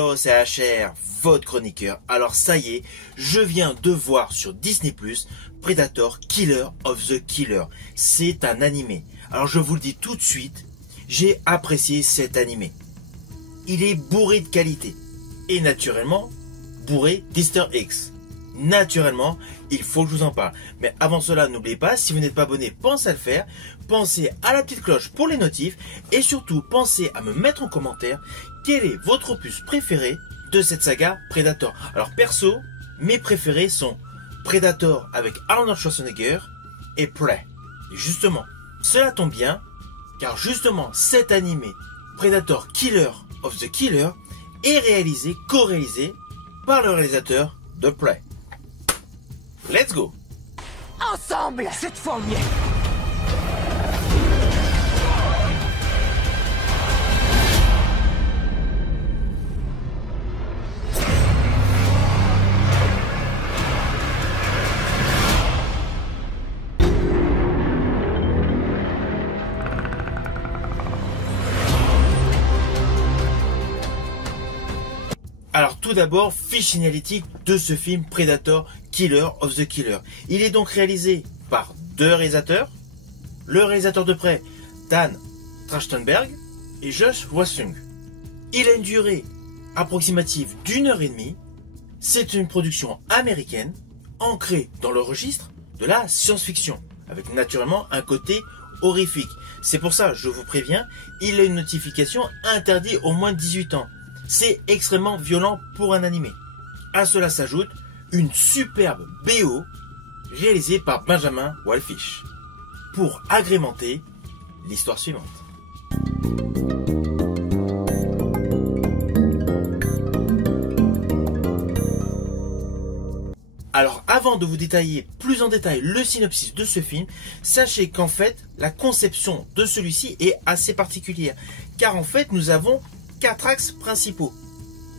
Hello, c'est HR, votre chroniqueur. Alors ça y est, je viens de voir sur Disney+, Predator Killer of the Killer. C'est un animé. Alors je vous le dis tout de suite, j'ai apprécié cet animé. Il est bourré de qualité. Et naturellement, bourré d'Easter eggs. Naturellement, il faut que je vous en parle. Mais avant cela, n'oubliez pas, si vous n'êtes pas abonné, pensez à le faire. Pensez à la petite cloche pour les notifs. Et surtout, pensez à me mettre en commentaire quel est votre opus préféré de cette saga Predator. Alors perso, mes préférés sont Predator avec Arnold Schwarzenegger et Prey. Et justement, cela tombe bien, car justement cet animé Predator Killer of the Killer est réalisé, co-réalisé par le réalisateur de Prey. Let's go! Ensemble! Cette fois on y est! Alors tout d'abord, fiche signalétique de ce film Predator Killer of the Killer. Il est donc réalisé par deux réalisateurs. Le réalisateur de Prey, Dan Trachtenberg et Josh Whedon. Il a une durée approximative d'1h30. C'est une production américaine ancrée dans le registre de la science-fiction, avec naturellement un côté horrifique. C'est pour ça, je vous préviens, il a une notification interdit aux moins de 18 ans. C'est extrêmement violent pour un animé. À cela s'ajoute une superbe BO réalisée par Benjamin Wallfisch pour agrémenter l'histoire suivante. Alors avant de vous détailler plus en détail le synopsis de ce film, sachez qu'en fait la conception de celui-ci est assez particulière, car en fait nous avons 4 axes principaux,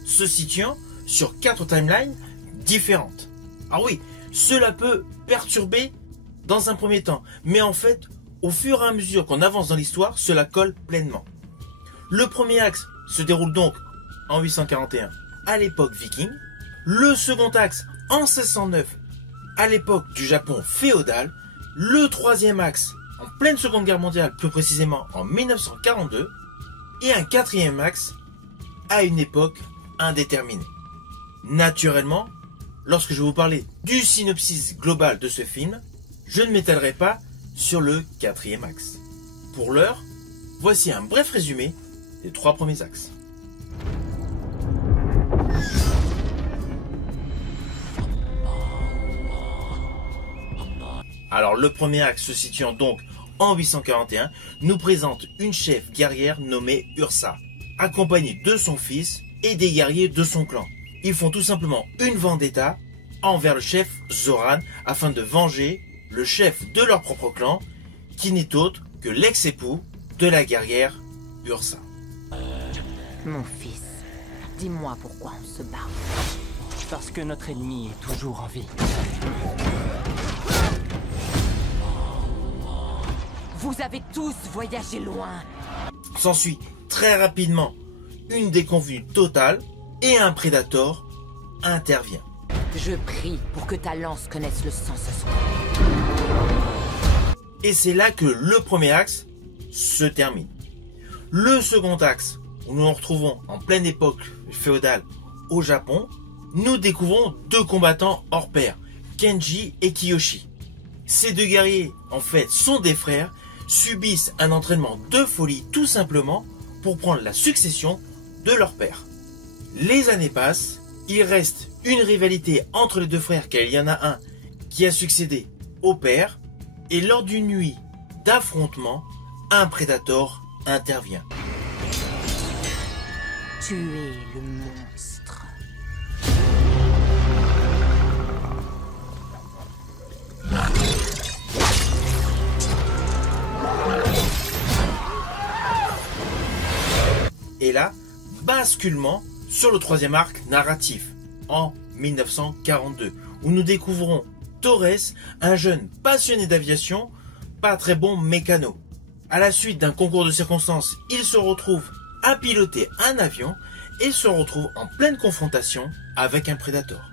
se situant sur 4 timelines différentes. Ah oui, cela peut perturber dans un premier temps, mais en fait, au fur et à mesure qu'on avance dans l'histoire, cela colle pleinement. Le premier axe se déroule donc en 841, à l'époque viking. Le second axe en 1609, à l'époque du Japon féodal. Le troisième axe en pleine Seconde Guerre mondiale, plus précisément en 1942. Et un quatrième axe à une époque indéterminée. Naturellement, lorsque je vais vous parler du synopsis global de ce film, je ne m'étalerai pas sur le quatrième axe. Pour l'heure, voici un bref résumé des 3 premiers axes. Alors le premier axe, se situant donc en 841, nous présente une chef guerrière nommée Ursa, accompagnée de son fils et des guerriers de son clan. Ils font tout simplement une vendetta envers le chef Zoran afin de venger le chef de leur propre clan, qui n'est autre que l'ex-époux de la guerrière Ursa. Mon fils, dis-moi pourquoi on se bat. Parce que notre ennemi est toujours en vie. Vous avez tous voyagé loin. S'ensuit très rapidement une déconvenue totale et un Predator intervient. Je prie pour que ta lance connaisse le sang ce soir. Et c'est là que le premier axe se termine. Le second axe, où nous nous retrouvons en pleine époque féodale au Japon, nous découvrons 2 combattants hors pair, Kenji et Kiyoshi. Ces 2 guerriers, en fait, sont des frères, subissent un entraînement de folie tout simplement pour prendre la succession de leur père. Les années passent, il reste une rivalité entre les 2 frères car il y en a un qui a succédé au père, et lors d'une nuit d'affrontement, un Predator intervient. Tu es le monstre. Et là, basculement sur le 3e arc narratif, en 1942, où nous découvrons Torres, un jeune passionné d'aviation, pas très bon mécano. À la suite d'un concours de circonstances, il se retrouve à piloter un avion et se retrouve en pleine confrontation avec un prédateur.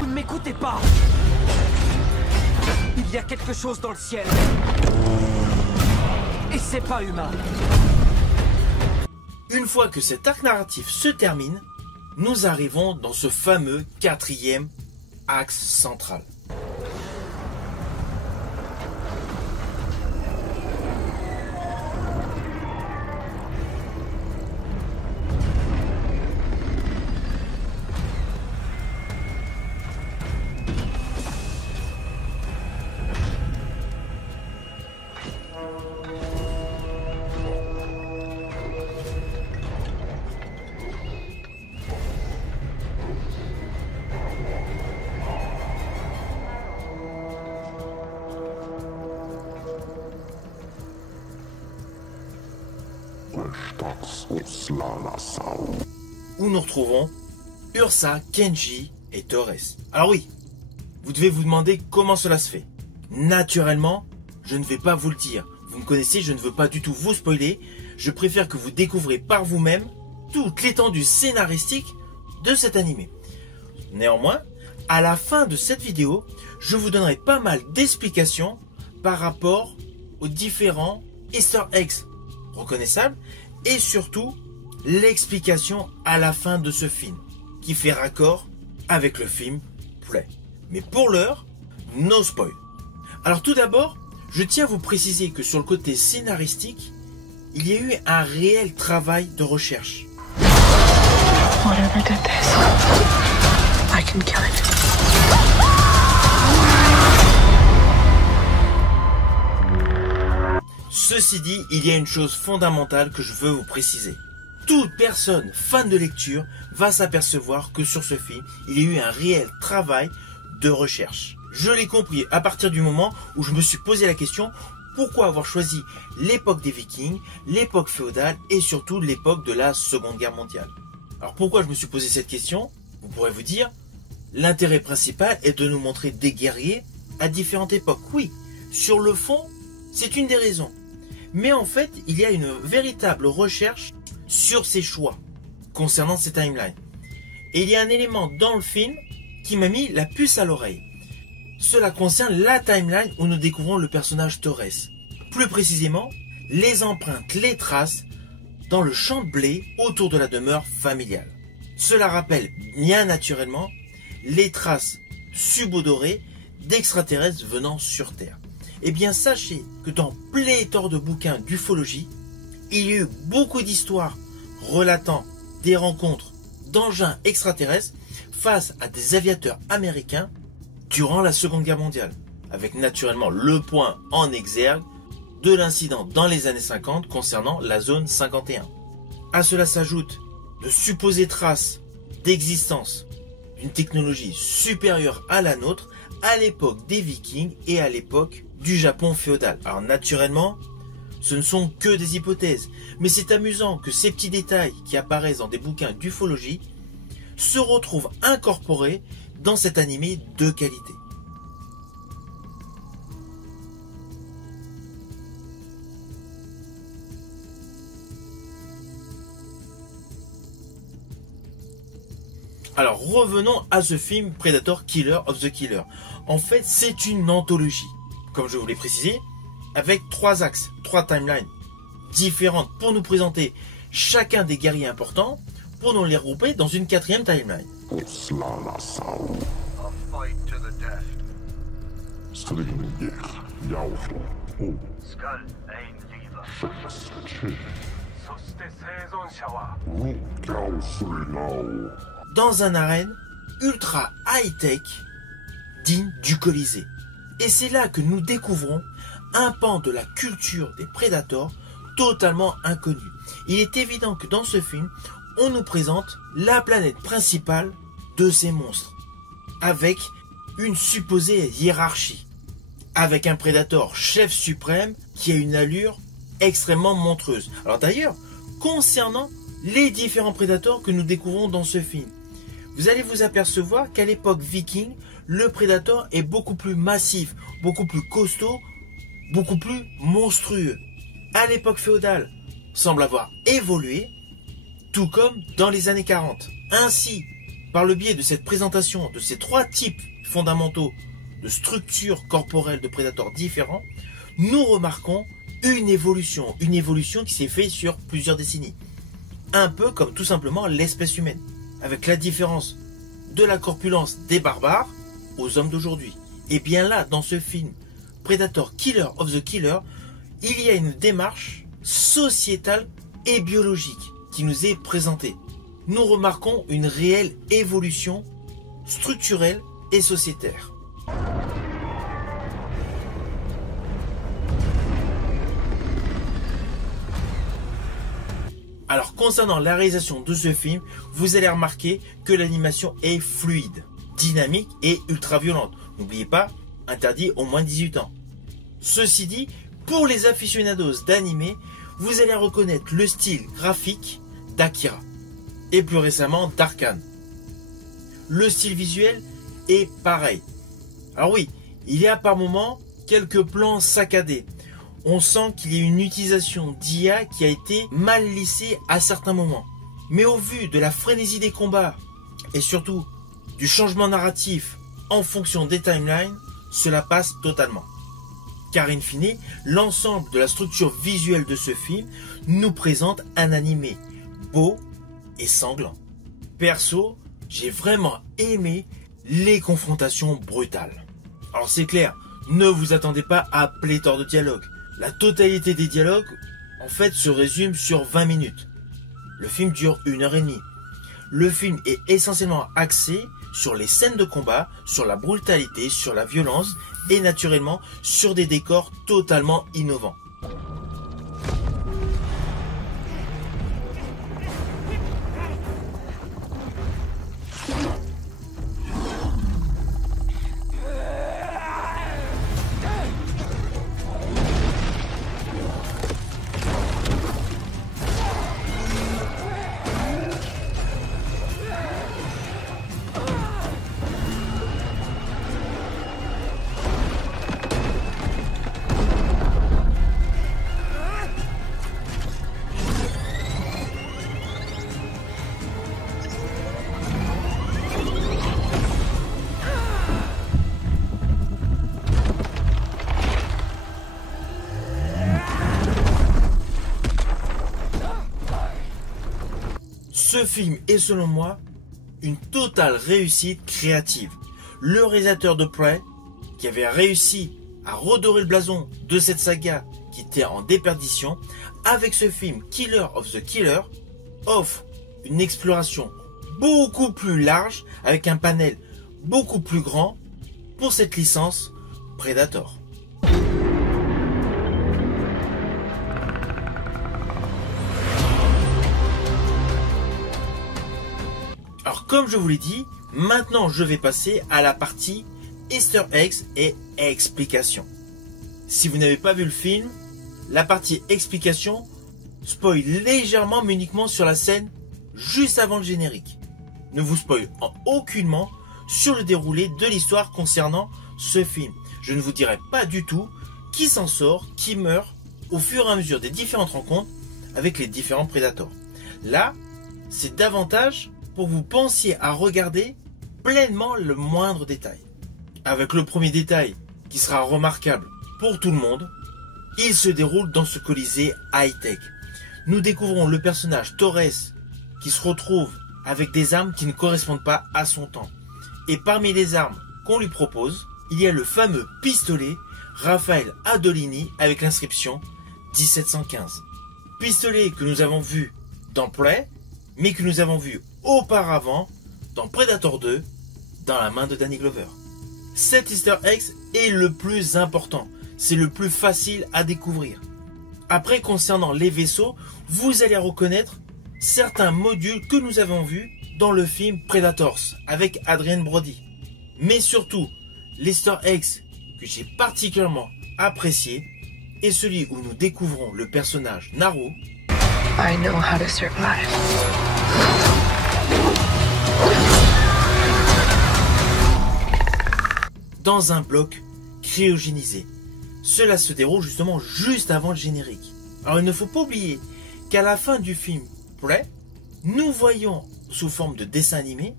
Vous ne m'écoutez pas. Il y a quelque chose dans le ciel. Et c'est pas humain. Une fois que cet arc narratif se termine, nous arrivons dans ce fameux 4e axe central. Où nous retrouvons Ursa, Kenji et Torres. Alors oui, vous devez vous demander comment cela se fait. Naturellement, je ne vais pas vous le dire. Vous me connaissez, je ne veux pas du tout vous spoiler. Je préfère que vous découvrez par vous-même toute l'étendue scénaristique de cet animé. Néanmoins, à la fin de cette vidéo, je vous donnerai pas mal d'explications par rapport aux différents Easter eggs reconnaissables et surtout l'explication à la fin de ce film qui fait raccord avec le film Prey. Mais pour l'heure, no spoil. Alors tout d'abord, je tiens à vous préciser que sur le côté scénaristique, il y a eu un réel travail de recherche. Whatever did this, I can kill it. Ceci dit, il y a une chose fondamentale que je veux vous préciser. Toute personne fan de lecture va s'apercevoir que sur ce film, il y a eu un réel travail de recherche. Je l'ai compris à partir du moment où je me suis posé la question pourquoi avoir choisi l'époque des Vikings, l'époque féodale et surtout l'époque de la Seconde Guerre mondiale. Alors pourquoi je me suis posé cette question? Vous pourrez vous dire, l'intérêt principal est de nous montrer des guerriers à différentes époques. Oui, sur le fond, c'est une des raisons. Mais en fait, il y a une véritable recherche sur ces choix concernant ces timelines. Et il y a un élément dans le film qui m'a mis la puce à l'oreille. Cela concerne la timeline où nous découvrons le personnage Torres. Plus précisément, les empreintes, les traces dans le champ de blé autour de la demeure familiale. Cela rappelle bien naturellement les traces subodorées d'extraterrestres venant sur Terre. Eh bien, sachez que dans pléthore de bouquins d'ufologie, il y a eu beaucoup d'histoires relatant des rencontres d'engins extraterrestres face à des aviateurs américains durant la Seconde Guerre mondiale, avec naturellement le point en exergue de l'incident dans les années 50 concernant la zone 51. À cela s'ajoutent de supposées traces d'existence d'une technologie supérieure à la nôtre à l'époque des Vikings et à l'époque du Japon féodal. Alors naturellement, ce ne sont que des hypothèses, mais c'est amusant que ces petits détails qui apparaissent dans des bouquins d'ufologie se retrouvent incorporés dans cet animé de qualité. Alors revenons à ce film Predator Killer of the Killer. En fait, c'est une anthologie, comme je vous l'ai précisé, avec 3 axes, 3 timelines différentes pour nous présenter chacun des guerriers importants, pour nous les regrouper dans une 4e timeline. Dans un arène ultra high-tech digne du Colisée. Et c'est là que nous découvrons un pan de la culture des Predators totalement inconnu. Il est évident que dans ce film, on nous présente la planète principale de ces monstres, avec une supposée hiérarchie, avec un Predator chef suprême qui a une allure extrêmement monstrueuse. Alors d'ailleurs, concernant les différents Predators que nous découvrons dans ce film, vous allez vous apercevoir qu'à l'époque viking, le Predator est beaucoup plus massif, beaucoup plus costaud, beaucoup plus monstrueux. À l'époque féodale, semble avoir évolué, tout comme dans les années 40. Ainsi, par le biais de cette présentation de ces 3 types fondamentaux de structures corporelles de prédateurs différents, nous remarquons une évolution qui s'est faite sur plusieurs décennies. Un peu comme tout simplement l'espèce humaine, avec la différence de la corpulence des barbares aux hommes d'aujourd'hui. Et bien là, dans ce film Predator Killer of the Killer, il y a une démarche sociétale et biologique qui nous est présentée. Nous remarquons une réelle évolution structurelle et sociétaire. Alors concernant la réalisation de ce film, vous allez remarquer que l'animation est fluide, dynamique et ultra violente. N'oubliez pas, interdit aux moins de 18 ans. Ceci dit, pour les aficionados d'anime, vous allez reconnaître le style graphique d'Akira et plus récemment d'Arcane. Le style visuel est pareil. Alors oui, il y a par moments quelques plans saccadés. On sent qu'il y a une utilisation d'IA qui a été mal lissée à certains moments. Mais au vu de la frénésie des combats et surtout du changement narratif en fonction des timelines, cela passe totalement. Car in fine, l'ensemble de la structure visuelle de ce film nous présente un animé beau et sanglant. Perso, j'ai vraiment aimé les confrontations brutales. Alors c'est clair, ne vous attendez pas à pléthore de dialogues. La totalité des dialogues, en fait, se résume sur 20 minutes. Le film dure 1h30. Le film est essentiellement axé sur les scènes de combat, sur la brutalité, sur la violence et naturellement sur des décors totalement innovants. Ce film est selon moi une totale réussite créative. Le réalisateur de Prey, qui avait réussi à redorer le blason de cette saga qui était en déperdition, avec ce film Killer of the Killer, offre une exploration beaucoup plus large avec un panel beaucoup plus grand pour cette licence Predator. Alors comme je vous l'ai dit, maintenant je vais passer à la partie Easter eggs et explications. Si vous n'avez pas vu le film, la partie explication spoil légèrement mais uniquement sur la scène juste avant le générique. Ne vous spoil aucunement sur le déroulé de l'histoire concernant ce film. Je ne vous dirai pas du tout qui s'en sort, qui meurt au fur et à mesure des différentes rencontres avec les différents prédateurs. Là, c'est davantage pour que vous pensiez à regarder pleinement le moindre détail. Avec le premier détail qui sera remarquable pour tout le monde, il se déroule dans ce colisée high-tech. Nous découvrons le personnage Torres qui se retrouve avec des armes qui ne correspondent pas à son temps. Et parmi les armes qu'on lui propose, il y a le fameux pistolet Raphaël Adolini avec l'inscription 1715. Pistolet que nous avons vu dans Prey, mais que nous avons vu auparavant dans Predator 2 dans la main de Danny Glover. Cet Easter egg est le plus important, c'est le plus facile à découvrir. Après, concernant les vaisseaux, vous allez reconnaître certains modules que nous avons vus dans le film Predators avec Adrien Brody. Mais surtout, l'Easter egg que j'ai particulièrement apprécié est celui où nous découvrons le personnage Naru. I know how to survive. Dans un bloc cryogénisé. Cela se déroule justement juste avant le générique. Alors il ne faut pas oublier qu'à la fin du film Prey, nous voyons sous forme de dessin animé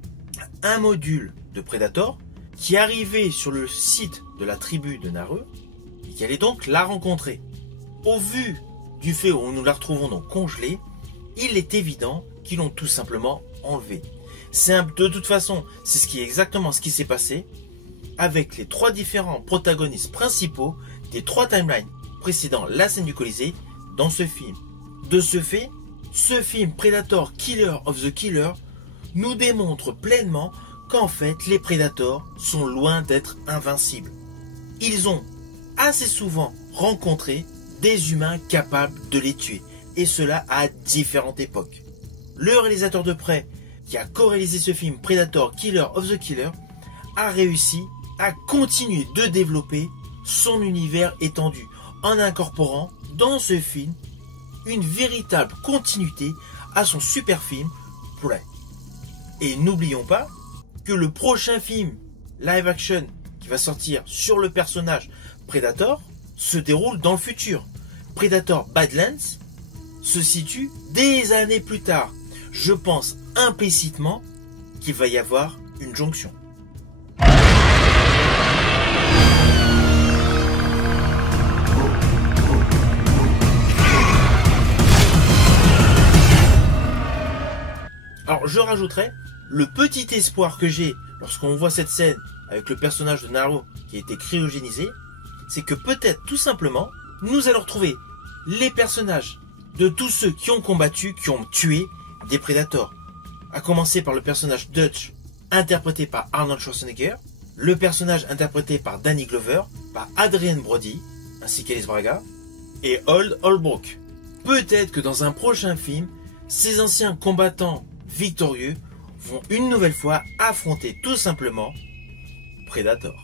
un module de Predator qui arrivait sur le site de la tribu de Naru et qui allait donc la rencontrer. Au vu du fait où nous la retrouvons donc congelée, il est évident qu'ils l'ont tout simplement enlevée. De toute façon, c'est exactement ce qui s'est passé avec les 3 différents protagonistes principaux des 3 timelines précédant la scène du Colisée dans ce film. De ce fait, ce film Predator Killer of the Killer nous démontre pleinement qu'en fait les Predators sont loin d'être invincibles. Ils ont assez souvent rencontré des humains capables de les tuer, et cela à différentes époques. Le réalisateur de près qui a co-réalisé ce film Predator Killer of the Killer a réussi à continuer de développer son univers étendu en incorporant dans ce film une véritable continuité à son super film Prey. Et n'oublions pas que le prochain film live action qui va sortir sur le personnage Predator se déroule dans le futur. Predator Badlands se situe des années plus tard. Je pense implicitement qu'il va y avoir une jonction. Alors je rajouterai le petit espoir que j'ai lorsqu'on voit cette scène avec le personnage de Naru qui a été cryogénisé, c'est que peut-être tout simplement nous allons retrouver les personnages de tous ceux qui ont combattu, qui ont tué des Predators. À commencer par le personnage Dutch, interprété par Arnold Schwarzenegger, le personnage interprété par Danny Glover, par Adrien Brody, ainsi qu'Alice Braga, et Old Holbrook. Peut-être que dans un prochain film, ces anciens combattants victorieux vont une nouvelle fois affronter tout simplement Predator.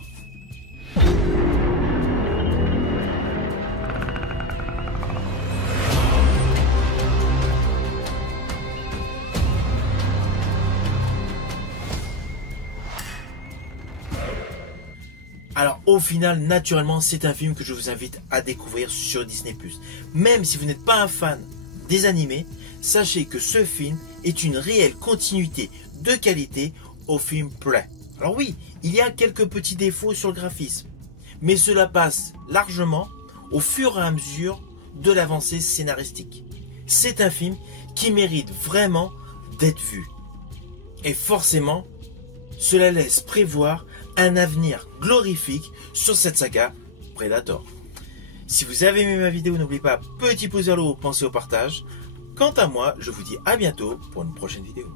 Alors au final, naturellement, c'est un film que je vous invite à découvrir sur Disney+. Même si vous n'êtes pas un fan des animés, sachez que ce film est une réelle continuité de qualité au film Prey. Alors oui, il y a quelques petits défauts sur le graphisme, mais cela passe largement au fur et à mesure de l'avancée scénaristique. C'est un film qui mérite vraiment d'être vu. Et forcément, cela laisse prévoir un avenir glorifique sur cette saga Predator. Si vous avez aimé ma vidéo, n'oubliez pas, petit pouce vers le haut, pensez au partage. Quant à moi, je vous dis à bientôt pour une prochaine vidéo.